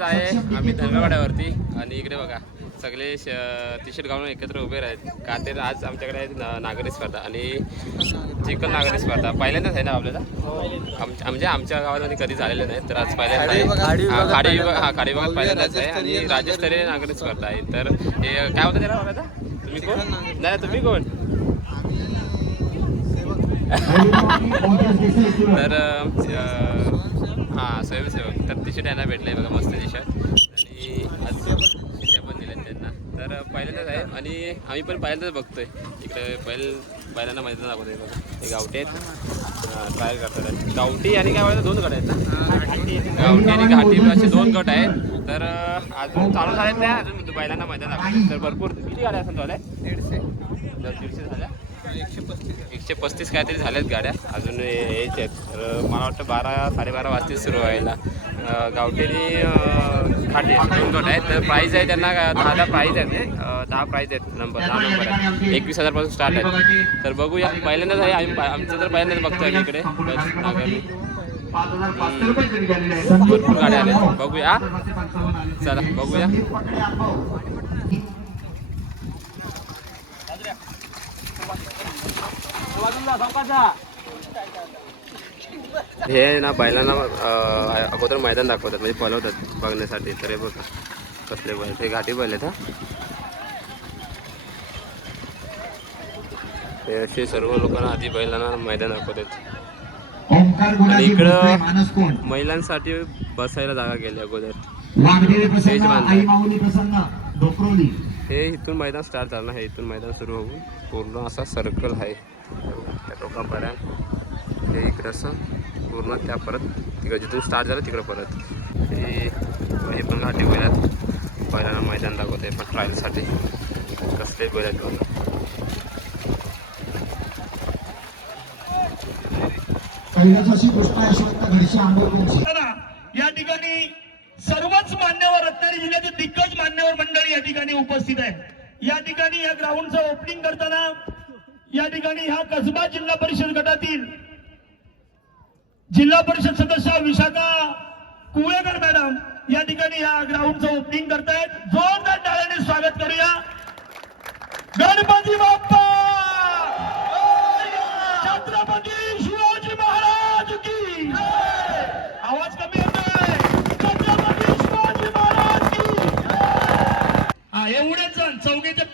आज आहे आम्ही धनगरवाड्यावरती आणि इकडे बघा सगळे टी शर्ट घालून एकत्र उभे आहेत का तर आज आमच्याकडे आहे नागरी स्पर्धा आणि चिकन नागरी स्पर्धा पहिल्यांदाच आहे ना आपल्याला म्हणजे आमच्या गावामध्ये कधी झालेलं नाही तर आज पहिल्यांदा आहे खाडी विभागात पहिल्यांदाच आहे आणि राज्यस्तरीय नागरी स्पर्धा आहे तर हे काय होतं त्याला बघा तुम्ही कोण नाही तुम्ही कोण तर हां स्वयंसेवक तर टी शर्ट यांना भेटलं आहे बघा मस्त टी शर्ट आणि आज शिट्ट्या पण दिल्यात त्यांना तर पहिल्यांदाच आहे आणि आम्ही पण पहिल्यांदाच बघतोय इकडे पहिल्यांदा मैदान दाखवतोय बघा हे गावठी आहेत ट्रायल करतात गावठी आणि काय बोलायचं 2 गट आहेत ना गावठी आणि घाटी असे 2 गट आहेत तर अजून चालू झालेत नाही अजून पहिल्यांदा मैदान दाखवतात तर भरपूर किती गाड्या असतात झाल्या 150 झाल्या 135 काहीतरी झाल्यात गाड्या अजून यायच्या आहेत तर मला वाटतं 12-12:30 वाजतील सुरू व्हायला गावठीने खाटी 2 गट आहेत तर प्राईज आहे त्यांना 10 प्राईज आहेत 10 प्राईज आहेत 10 नंबर आहे 21,000 पासून स्टार्ट आहे तर बघूया पहिल्यांदाच आहे आमचं तर पहिल्यांदाच बघतोय आम्ही इकडे भरपूर गाड्या आल्या बघूया चला बघूया हे ना बैलांना अगोदर मैदान दाखवतात म्हणजे पळवतात बघण्यासाठी तर हे बघा कसले बैल हे घाटी बैल आहेत हे असे सर्व लोकांना आधी बैलांना मैदान दाखवतात आणि इकडं महिलांसाठी बसायला जागा केली अगोदर स्टेज बांधलं हे इथून मैदान स्टार्ट झालं हे इथून मैदान सुरू होऊन पूर्ण असा सर्कल आहे त्या टोकापर्यंत हे इकडं असं पूर्ण त्या परत तिकडं जिथून स्टार्ट झालं तिकडं परत हे पण घाटी बैलात पहिल्यांदा मैदान दाखवत आहे पण ट्रायलसाठी कसले बैल आहेत बघा या ठिकाणी सर्वच मान्यवर रत्नागिरी जिल्ह्याचे दिग्गज मान्यवर मंडळी या ठिकाणी उपस्थित आहेत या ठिकाणी या ग्राउंडचं ओपनिंग करताना या ठिकाणी हा कसबा जिल्हा परिषद गटातील जिल्हा परिषद सदस्य विशाखा कुवेकर मॅडम या ठिकाणी या ग्राउंडचं ओपनिंग करतायत जोरदार टाळ्याने स्वागत करूया गणपती बाप्पा छत्रपती शिवाजी महाराज की आवाज कमी होतोय छत्रपती शिवाजी महाराज की हा एवढेच जण चौघे ते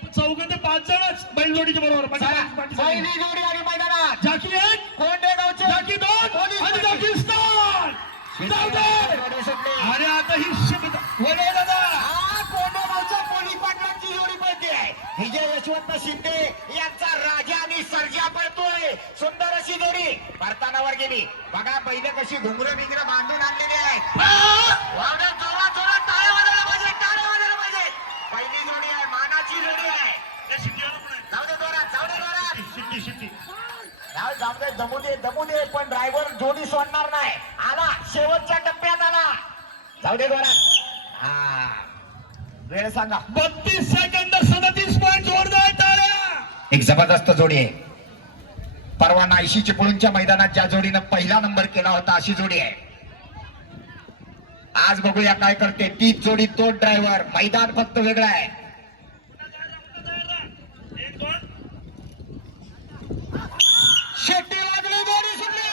5 जणच बैलजोडीच्या बरोबर पहिली जोडी आणि मैदानात झाकी 1 कोंडे गावचे झाकी 2 आणि झाकी स्थान अरे आता ही शब्द बोले दादा हा कोंडे गावच्या पोलीस पाटलांची जोडी पळते आहे विजय यशवंत शिंदे यांचा राजा आणि सर्जा पळतोय सुंदर अशी जोडी परतानावर गेली बघा पहिले कशी घुंगरं बिंगरं बांधून आणलेली आहेत जोरात जोरात टाळ्या वाजायला पाहिजे टाळ्या वाजायला पाहिजे पहिली जोडी आहे मानाची जोडी आहे जाऊ दे जोरात शिट्टी शिट्टी जाऊ दे दमू दे पण ड्रायव्हर जोडी सोडणार नाही आला शेवटच्या टप्प्यात आला जाऊ दे जोरात हा वेळ सांगा 32 सेकंद 37 पॉइंट जोरदार टाळ्या एक जबरदस्त जोडी आहे परवा 80 चिपळूणच्या मैदानात ज्या जोडीनं पहिला नंबर केला होता अशी जोडी आहे आज बघूया काय करते तीच जोडी तो ड्रायव्हर मैदान फक्त वेगळं आहे शेट्टी वाजली जोडी सुटली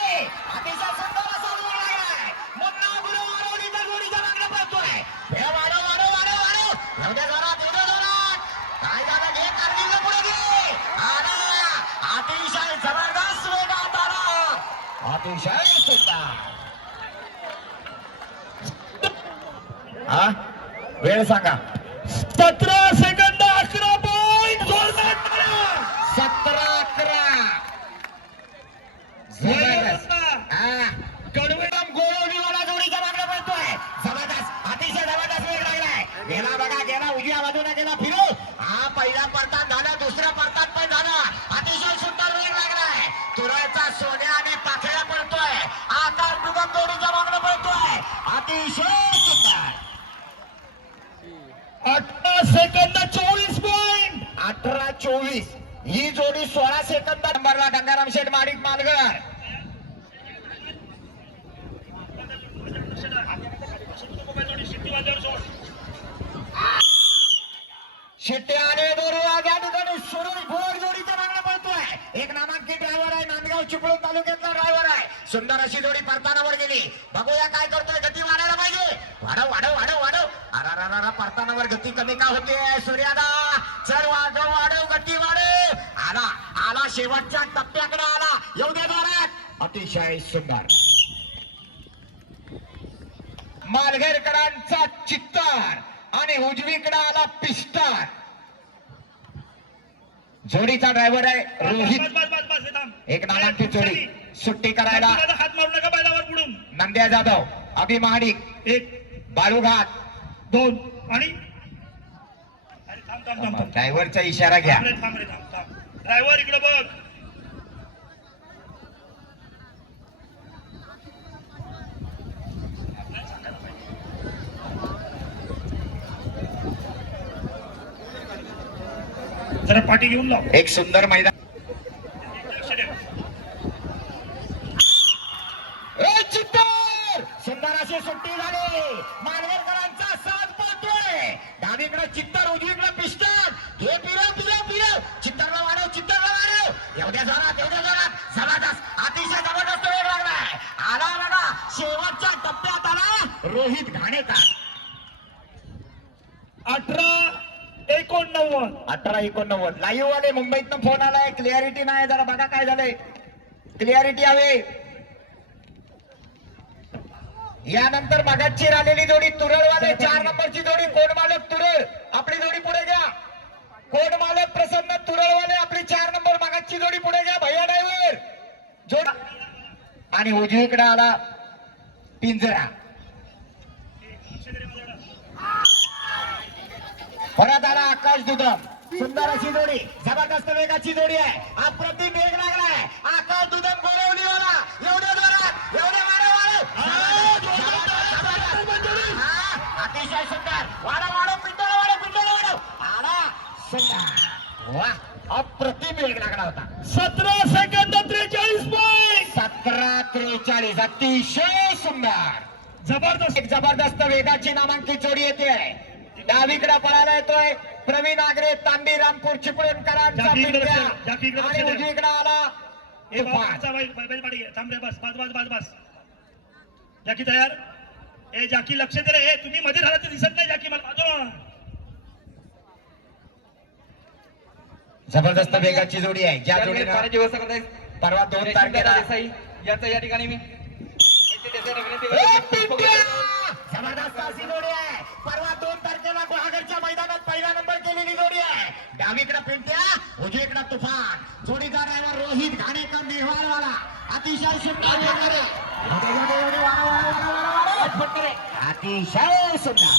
अतिशय सुंदर असा जोड आहे मुन्ना गुरु वारवडीच्या जोडीच्या मागणं पळतोय हे वाढव काय झालं घे कारगिलला पुढे घे आला अतिशय जबरदस्त वेगात आला अतिशय सुंदर हा वेळ सांगा 17 सेकंद 11 पॉइंट जोरदार 17-11 कडवेराम गोळवणीवाला जोडीच्या मागणं पळतोय जबरदस्त अतिशय जबरदस्त वेग लागलाय गेला बघा गेला उजव्या बाजूला गेला फिरू हा पहिला परतान झाला दुसरा परतान पण झाला अतिशय सुंदर वेग लागलाय तुरळचा सोन्या आणि पाखेळा पळतोय आकाश दुगम जोडीच्या मागणं पळतोय अतिशय सुंदर 18 सेकंद 24 पॉइंट 18-24 ही जोडी 16 सेकंद नंबरला गंगाराम शेठ माडिक मालगर शिट्ट्याने दोरुआ या ठिकाणी सुरेश भोर जोडीचा मागणा पळतोय. एक नामांकित ड्रायव्हर आहे, नांदगाव चिपळूण तालुक्यातला ड्रायव्हर आहे. सुंदर अशी जोडी परतानावर गेली. बघूया काय करतोय. गती वाढायला पाहिजे. वाढव वाढव वाढव वाढव. अरा परतानावर गती कमी का होते सूर्यादा. चल वाढव वाढव गती वाढव. आला आला शेवटच्या टप्प्याकडे आला. येऊ द्या जोरात. अतिशय सुंदर मालघेरकरांचा चित्तर आणि उजवीकडे आला पिस्टन. जोडीचा ड्रायव्हर आहे रोहित. एक नामांकित जोडी सुट्टी करायला हात मारू नका बैलावर पुढून. नंद्या जाधव, अभि महाडिक, एक बाळूघाट. 2 आणि अरे थांब थांब थांब थांब. ड्रायव्हरचा इशारा घ्या. थांब रे थांब थांब. ड्रायव्हर इकडे बघ. जरा पाठी घेऊन लाव. एक सुंदर मैदान. लक्ष ठेव. चित्तर सुंदर अशी सुट्टी झाली. मालवणकरांचा साथ पाहतोय. डावीकडे चित्तर, उजवीकडे पिस्टन. घे फिरव फिरव फिरव. चित्तरला वाढव चित्तरला वाढव. एवढ्या जोरात जबरदस्त अतिशय जबरदस्त वेग लागलाय. आला बघा शेवटच्या टप्प्यात आला रोहित घाणेकर. 18-89. 18-89 लाईव्ह वाले मुंबईतनं फोन आलाय. क्लिअरिटी नाही, जरा बघा काय झालंय. क्लिअरिटी हवी. यानंतर मगाची राहिलेली जोडी तुरळवाले 4 नंबरची जोडी कोण मालक तुरळ. आपली जोडी पुढे घ्या. कोण मालक प्रसन्न तुरळवाले आपली 4 नंबर मगाची जोडी पुढे घ्या. भैया ड्रायव्हर जोड. आणि उजवीकडे आला पिंजरा. परत आला आकाश दुधम. सुंदर अशी जोडी, जबरदस्त वेगाची जोडी आहे. अप्रतिम वेग लागलाय. आकाश दुधम गोरवलीवाला. एवढे जोरात एवढे अतिशय सुंदर. वाढव पिंटोला आला सुंदर. वा अप्रतिम वेग लागला होता. 17 सेकंद 43 पॉईंट. 17-43 अतिशय सुंदर. जबरदस्त. एक जबरदस्त वेगाची नामांकित जोडी येते. डावीकडे पळायला येतोय प्रवीण आगरे, तांबी रामपूर चिपळूणकरांचा पिंट्या. आणि उजवीकडे आला तुफान. थांब रे. बस बस बस बस बस. जाकी तयार. ए जाकी लक्ष दे रे. तुम्ही मध्ये राहिला तर दिसत नाही. जाकी मला बाजूला. जबरदस्त वेगाची जोडी आहे. ज्या जोडीने परवा 2 तारखेला या ठिकाणी मी जबरदस्त अशी जोडी आहे. परवा 2 तारखेला गुहागरच्या मैदानात पहिला नंबर केलेली जोडी आहे. डावीकडे पिंट्या, उजवीकडे तुफान. जोडीचा ड्रायव्हर रोहित घाणेकर नेहवालवाला. अतिशय सुंदर अतिशय सुंदर.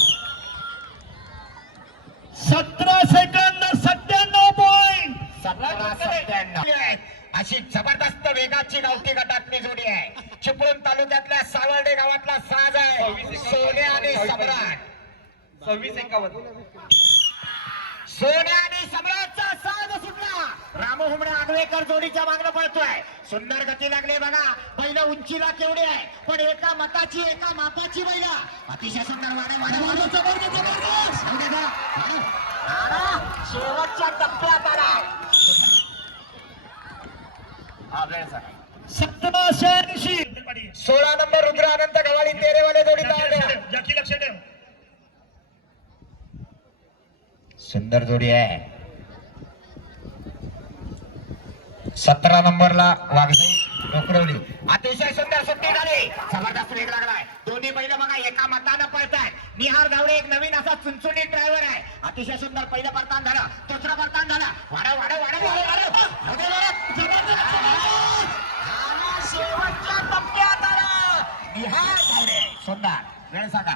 17 सेकंद 97 पॉईंट. 17-97 अशी जबरदस्त वेगाची गावठी गटातली जोडी आहे. चिपळूण तालुक्यातल्या सावर्डे गावातला साज आहे सोने आणि सम्राट. 26-51. सोने आणि सम्राटचा साज सुटला. रामू हुमणे आगवेकर जोडीच्या मागणं पळतोय. सुंदर गती लागली बघा. बैल उंचीला केवढी आहे पण एका मताची एका मापाची बैल. अतिशय सुंदर. शेवटच्या टप्प्यात आला. 17-86. 16 नंबर रुद्र अनंत गवाळी तेरेवाले जोडीचा. जाकी लक्ष ठेव. सुंदर जोडी आहे. 17 नंबरला वाघजाई डोकरवली. अतिशय सुंदर सुट्टी झाली. जबरदस्त वेग लागलाय. दोन्ही बैल बघा एका मतानं पळतायत. निहार धावडे एक नवीन असा चुनचुनीत ड्रायव्हर आहे. अतिशय सुंदर. पहिलं परतान झालं, दुसरं परतान झालं. वाढव वाढव वाढव शेवटच्या टप्प्यात आला निहार धावडे. सुंदर वेळ सांगा.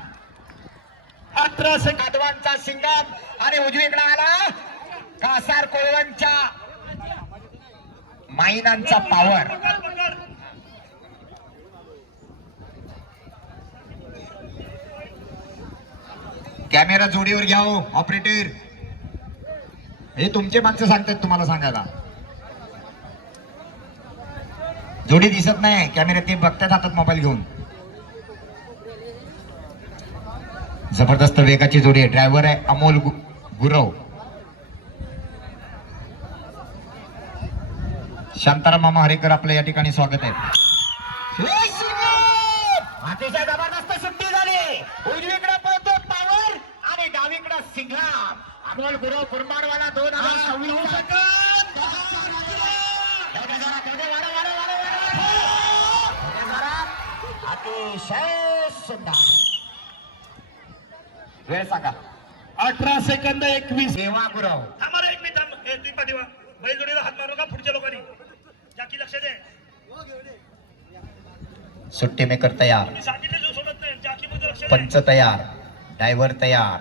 18 सेकंद. कादवांचा सिंगम आणि उजवीकडे आला कासार कोळवणच्या माईनांचा पावर. कॅमेरा जोडीवर घ्या हो ऑपरेटर. हे तुमचे माणसं सांगतात तुम्हाला सांगायला. जोडी दिसत नाही कॅमेरा. ते बघतात हातात मोबाईल घेऊन. जबरदस्त वेगाची जोडी आहे. ड्रायव्हर आहे अमोल गुरव. शांताराम मामा हरेकर आपलं या ठिकाणी स्वागत आहे. अतिशय जबरदस्त सुट्टी झाली. उजवीकडे पळतो पावर आणि डावीकडे सिंघाम. अमोल गुरव कुरमाडवाला 2026. अतिशय सुंदर वेळ सांगा. 18 सेकंद 21. देवा गुरव थांबा रे, एक मिनिट थांब. ए, तुम्ही पाठीवा. बैलजोडीला हात मारू का पुढच्या लोकांनी? जाकी लक्ष दे. सुट्टी मेकर तयार. तुम्ही सांगितले जो सोडत नाही. जाकीमध्ये लक्ष दे. पंच तयार. ड्रायव्हर तयार.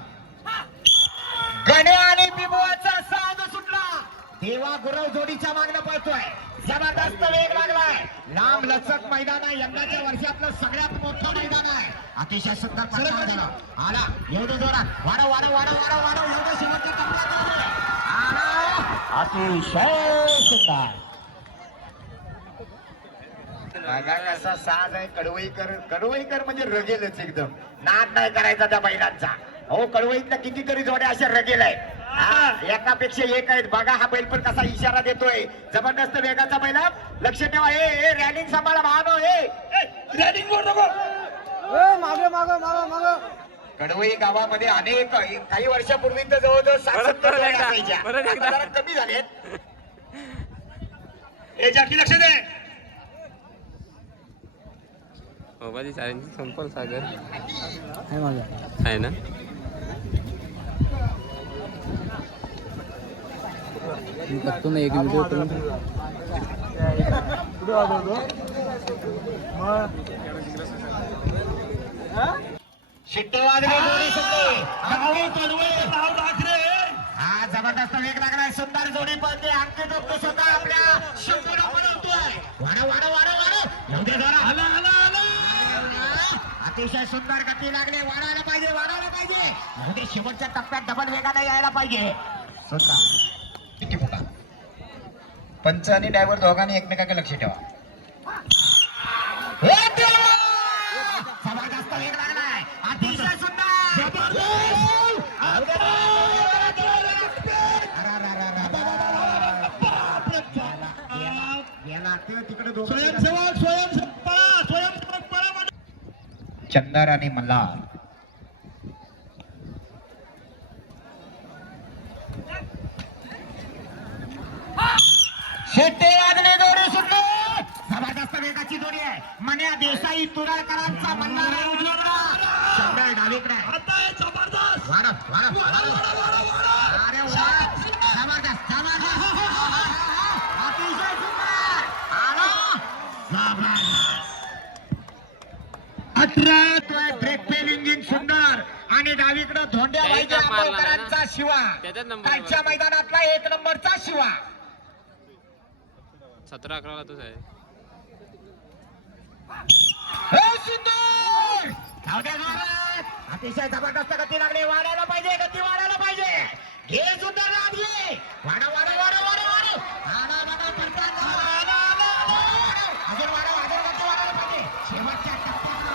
गणे आणि बिबुआचा साध सुटला. देवा गुरव जोडीच्या मागणं पळतोय. जबरदस्त वेग लागलाय. लांब लचक मैदान आहे. यंदाच्या वर्षातलं सगळ्यात मोठं मैदान आहे. अतिशय सुंदर प्रकार झाला. आला एवढी जोरात वाढव वाढव वाढव वाढव वाढव एवढं शेवटच्या टप्प्यात आला. अतिशय सुंदर. बघा कसा साज आहे. कडवईकर म्हणजे रगेलच एकदम. नाद नाही करायचा त्या बैलांचा. हो कडवईतल्या कितीतरी जोड्या अशा रगेल आहेत. एकापेक्षा एक आहेत. बघा हा बैल पण कसा इशारा देतोय. जबरदस्त वेगाचा बैल. लक्ष ठेवा. ए रॅलिंग सांभाळा भानो. रॅलिंग बोर्ड नको. कडवई गावामध्ये अनेक काही वर्षापूर्वी तर जवळजवळ 60-70 जोड्या असायच्या. आता जरा कमी झालेत. ए, जाकी लक्ष दे. मोबाईल चार्जिंग संपल सागर आहे ना. तुम्ही एक व्हिडिओ करून शिट्टे वाजले जोडी सुटली. नाव राख रे. हा जबरदस्त वेग लागलाय. सुंदर जोडी पळते. अंकित उक्त स्वतः आपल्या शिवपुरा बनवतोय. वाडा वाडा वाडा वाडा एवढे जरा आला आला आला. अतिशय सुंदर गती लागली. वाढायला पाहिजे वाढायला पाहिजे. म्हणजे शेवटच्या टप्प्यात डबल वेगाने यायला पाहिजे. सुंदर किती मोठा. पंच आणि ड्रायव्हर दोघांनी एकमेकांकडे लक्ष ठेवा. जबरदस्त वेग लागलाय. अतिशय सुंदर. तिकडे स्वयंसेवक स्वयंसेवक पळा. चंदर आणि मल्हार. शेट्टे वाजले जोडी सुटली. जबरदस्त वेगाची जोडी आहे. मन्या देसाई तुराळकरांचा मल्हार आहे उजवीकडे. चंदर डावीकडे. आता आहे जबरदस्त. वाढव वाढव वाढव. अरे वा जबरदस्त जबरदस्त. अतिशय सुंदर. आला जबरदस्त. 18 ब्रेक फेल इंजिन सुंदर आणि डावीकडे धोंड्या पाहिजे आंबेडकरांचा शिवा. त्याच्यात नंबर कालच्या मैदानातला 1 नंबरचा शिवा. 17-11 तोच आहे. सुंदर. धावत्या जोरात. अतिशय जबरदस्त गती लागली. वाढायला पाहिजे. गती वाढायला पाहिजे. घे सुंदर लागली. वाढा वाढा वाढा वाढा वाढा. आला वाढा पडतात. अजून वाढा अजून गती वाढायला पाहिजे. शेवटच्या टप्प्यात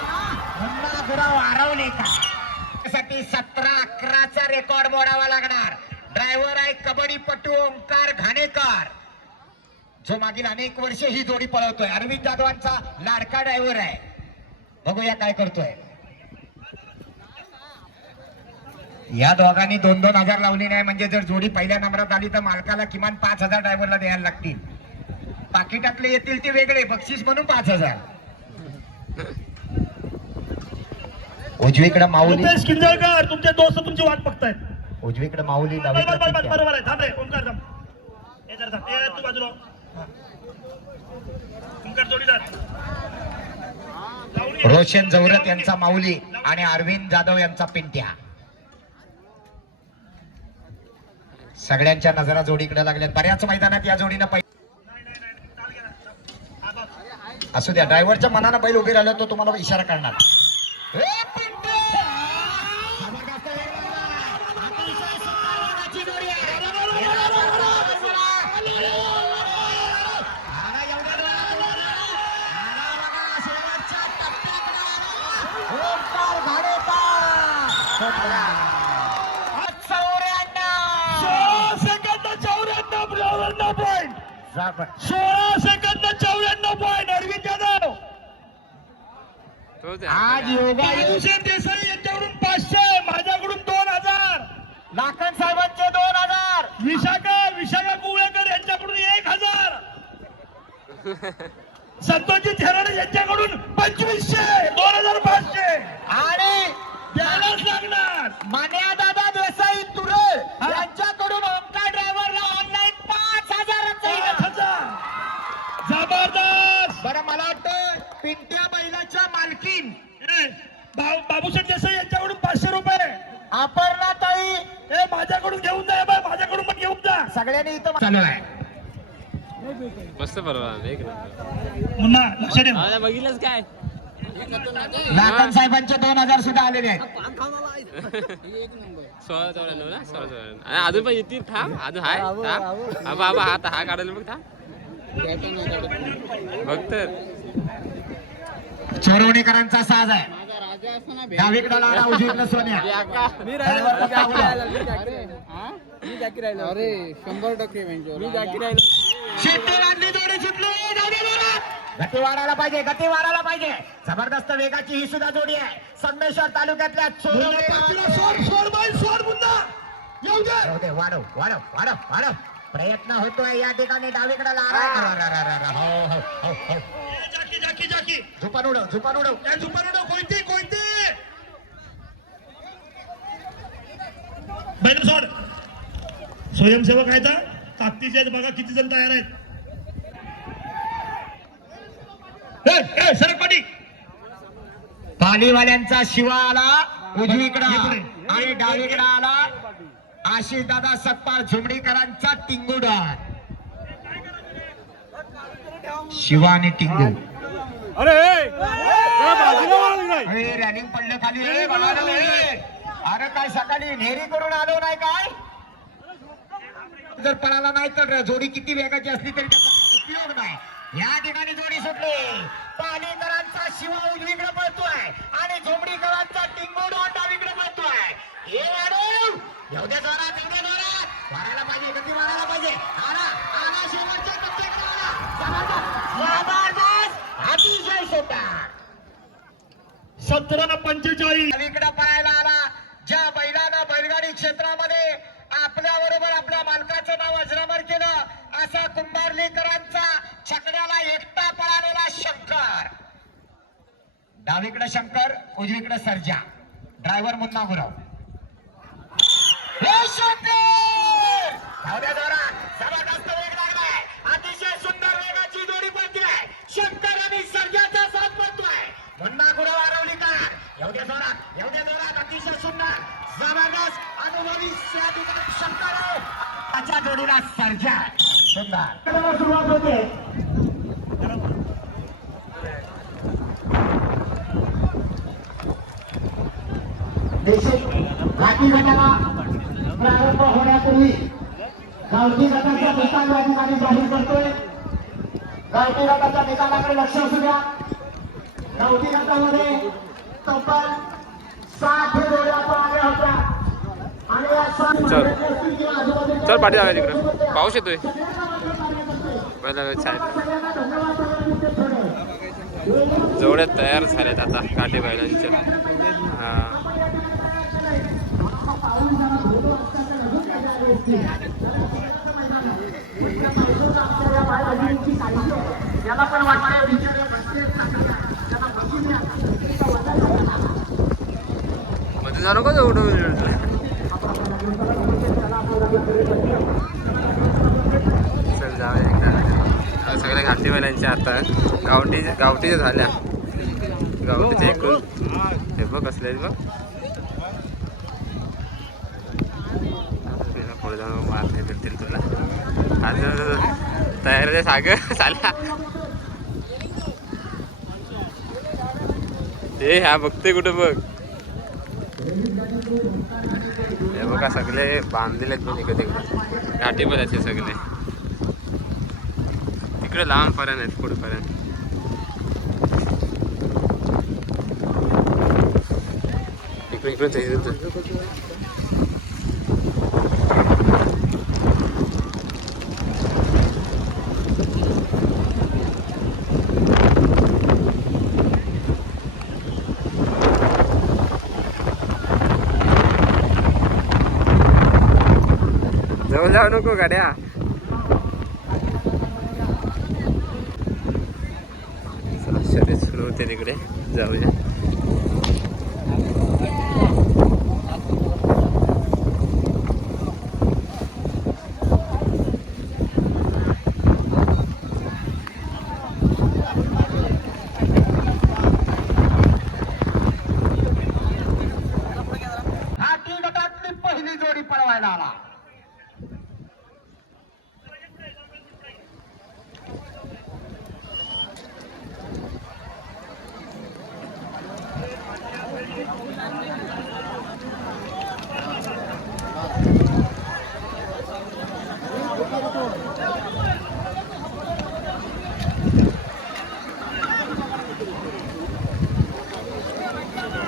पुन्हा गुराव हरवले का. साठी 17-11चा रेकॉर्ड मोडावा लागणार. ड्रायव्हर आहे कबड्डीपटू ओंकार घाणेकर, जो मागील अनेक वर्षे ही जोडी पळवतोय. अरविंद जाधवांचा लाडका ड्रायव्हर आहे. बघूया काय करतोय. या दोघांनी 2-2 हजार लावली नाही. म्हणजे जर जोडी पहिल्या नंबरात आली तर मालकाला किमान 5,000 ड्रायव्हरला द्यायला लागतील. पाकिटातले येतील ते वेगळे. बक्षीस म्हणून 5,000. उजवीकडे माऊली. रुपेश किंजळकर तुमचे दोस्त तुमची वाट बघतायत. उजवीकडे माऊली बरोबर आहे. थांब रे ओंकार थांब. हे जरा थांब. ए तू बाजूला. ओंकार जोडीदार. रोशन जवरत यांचा माऊली आणि अरविंद जाधव यांचा पिंट्या. सगळ्यांच्या नजरा जोडीकडे लागल्यात. बऱ्याच मैदानात या जोडीनं असू द्या. ड्रायव्हरच्या मनानं बैल उभे राहिला तो तुम्हाला इशारा करणार. Point 16 second 94 point Arvind Yadav. तोच आज आहे. योगा दादूशेठ देसाई यांच्याकडून 500, माझ्याकडून 2000. लाखन साहेबांचे 2000. विशाखा कुवळेकर यांच्याकडून 1000. संतोषजी थेराडे यांच्याकडून 2500, 2500 आणि द्यायलाच लागणार. मान्या दादा देसाई तुरळ यांच्याकडून ओमकार ड्रायव्हरला ऑनलाईन 5000. जबरदस्त. बरं मला वाटतं पिंट्या बैलाच्या मालकीन बाबूसाहेब देसाई यांच्याकडून 500 रुपये. अपर्णाताई माझ्याकडून घेऊन जा बाय, माझ्याकडून पण घेऊन जा. सगळ्यांनी इथं चालू आहे. मस्त बरोबर एक नंबर. मुन्ना लक्ष ठेव. आता बघितलंच काय लाखन साहेबांचे 2000 सुद्धा आलेले आहेत. 1694 ना 1694. आणि अजून पण येतील. थांब अजून हाय थांब. बाबा हा काढायला बघ थांब बघ तर. चोरवणेकरांचा साज आहे. डावीकडे लाडा उजवीकडे सोन्या. अरे 100% मी जाकी राहिलो. शेट्टी लागली जोडी सुटली. गती वाढायला पाहिजे. जबरदस्त वेगाची ही सुद्धा जोडी आहे. संगमेश्वर तालुक्यातल्या सोड मुन्ना येऊ दे. वाढव प्रयत्न होतोय या ठिकाणी डावीकडे लाडा. हो. जाकी झुपान उडव. या दुपारनं कोणते बैल सोड. स्वयंसेवक आहेत हा. ताकदीचे आहेत बघा किती जण तयार आहेत. सरक पाटी. पालीवाल्यांचा शिवा आला उजवीकडे आणि डावीकडे आला आशिष दादा सकपाळ झुमडीकरांचा टिंगुडार. शिवा आणि टिंगू. रॅनिंग पडलं खाली. अरे काय सकाळी नेरी करून आलो नाही काय. जर पळाला नाही तर जोडी किती वेगाची असली तरी त्याचा उपयोग नाही. या ठिकाणी जोडी सुटली. पालीकरांचा शिवा उजवीकडे पळतोय आणि झोमडीकरांचा टिंगू डावीकडे पळतोय. येऊ दे जोरात. मारायला पाहिजे. गती मारायला पाहिजे. आला शेवटच्या गतीकडे आला. जबरदस्त अतिशय सोपा. 17-45. डावीकडे पळायला आला. ज्या बैलानं बैलगाडी क्षेत्रामध्ये आपल्या बरोबर आपल्या मालकाचं नाव अजरामर केलं असा कुंभारलीकरांचा छकड्याला एकटा पळालेला शंकर. डावीकडे शंकर उजवीकडे सर्जा. ड्रायव्हर मुन्ना गुरव. जबरदस्त वेग लागलाय. अतिशय सुंदर वेगाची जोडी पळते. शंकर आणि सर्जाचा साथ पळतोय. मुन्ना गुरव आरवलीकर. येऊ दे जोरात. अतिशय सुंदर जबरदस्त अनुभवी शंकर आहे. त्याच्या जोडीला सर्जा. सुंदर सुरुवात होते. घाटी गटाला प्रारंभ होण्यापूर्वी गावठी गटाचा निकाल या ठिकाणी जाहीर करतोय. गावठी गटाच्या निकालाकडे लक्ष असू द्या. गावठी गटामध्ये तब्बल 60 जोड्या पळाल्या होत्या आणि या 60 चल पाठी जाऊया तिकडं. पाऊस येतोय. जेवढ्या तयार झाल्यात आता काठी बैलांच्या. हा याला पण वाटतं मध्ये जाणं का एवढं चल जाऊया एकदा. सगळ्या घाटी बैलांच्या आता गावठीच्या झाल्या. गावठीच्या एकूण हे बघ कसले आहेत बघ. पुढे जाऊन मारले भेटतील तुला. आज तयार सागर चालला. ते ह्या बघते कुठं बघ. हे बघा सगळे बांधलेले आहेत पण इकडे तिकडे घाटी बघायचे सगळे. तिकडे लांबपर्यंत आहेत पुढेपर्यंत. इकडून जायचं. जवळ जाऊ नको गाड्या. शर्यत सुरू होते तिकडे, जाऊया. हा टी गटातली पहिली जोडी पळवायला आला.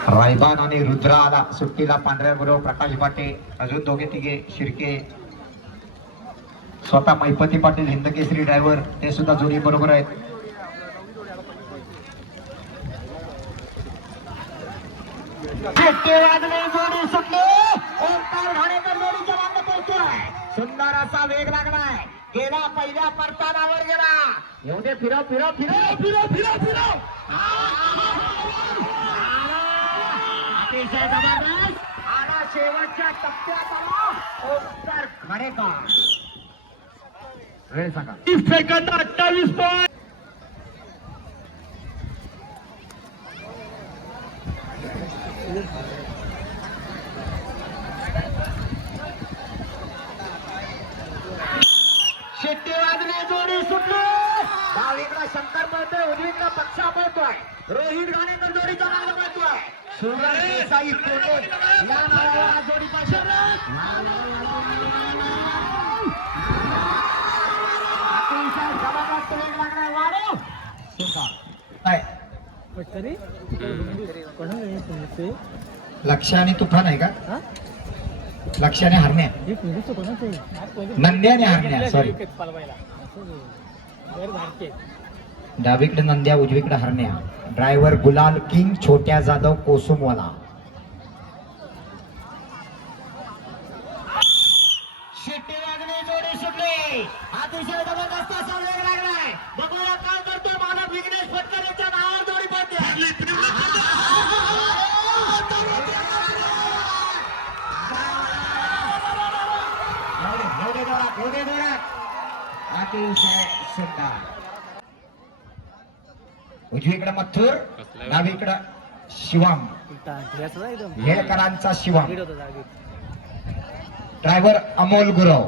रायबान आणि रुद्रा आला सुट्टीला. पांढऱ्या बरोबर प्रकाश बाटे, अजून दोघे तिघे शिर्के, स्वतः मैपती पाटील हिंदकेसरी ड्रायव्हर, ते सुद्धा जोडी बरोबर आहेत. जोडी सुटली. ओंकार घाणेकर जोडीच्या मागे पोहोचतोय. सुंदर असा वेग लागलाय. गेला पहिल्या परतानावर गेला. येऊ दे, फिरव फिरव फिरव फिरव फिरव फिरव. अतिशय जबरदस्त आला. शेवटच्या टप्प्यात आला ओंकार घाणेकर. वेळ सांगा. 30 सेकंद 28 पॉईंट. शिट्टी वाजली. जोडी सुटली. डावीकडा शंकर पळतोय, उजवीकडा पक्षा पळतोय. रोहित घाणेकर जोडीचा मार्ग पळतोय. सूरज देसाई कोटे या नावाला जोडी पाहिजे. अतिशय जबरदस्त वेग लागलाय. वाढव. काय लक्ष्य आणि तुफान आहे का? लक्ष्य आणि हरण्या, नंद्या आणि हरण्या. सॉरी, डावीकडे नंद्या, उजवीकडे हरण्या. ड्रायव्हर गुलाल किंग, छोट्या जाधव कोसुमवाला. शिट्टी वाजली. जोडी सुटली. अतिशय जबरदस्त असा वेग लागलाय. बघूया काय करतो मानव विघ्नेश फटकर यांच्या नावावर जोडी पडते. अतिशय सुंदर. उजवीकडे मथुर, डावीकडे शिवम, हेळकरांचा शिवम. ड्रायव्हर अमोल गुरव.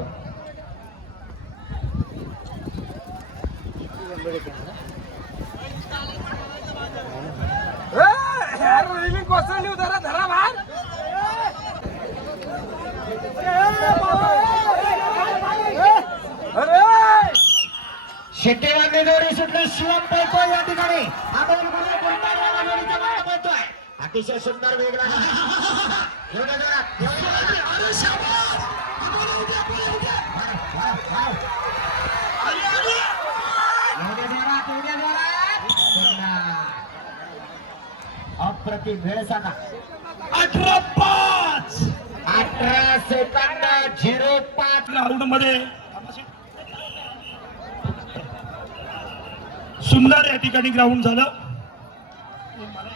कोसळली उधारा धरा भार. शेट्टीवांनी जोडी सुटली. शिवम पळतोय या ठिकाणी. अमोल गुरव गुंटाळवाला जोडीच्या मागे पळतोय. अतिशय सुंदर वेग लागला. एवढ्या जोरात, एवढ्या जोरात. एवढ्या जोरात. अप्रतिम. वेळ सांगा. 18-5. 18 सेकंद 05. राऊंड मध्ये सुंदर या ठिकाणी ग्राउंड झालं.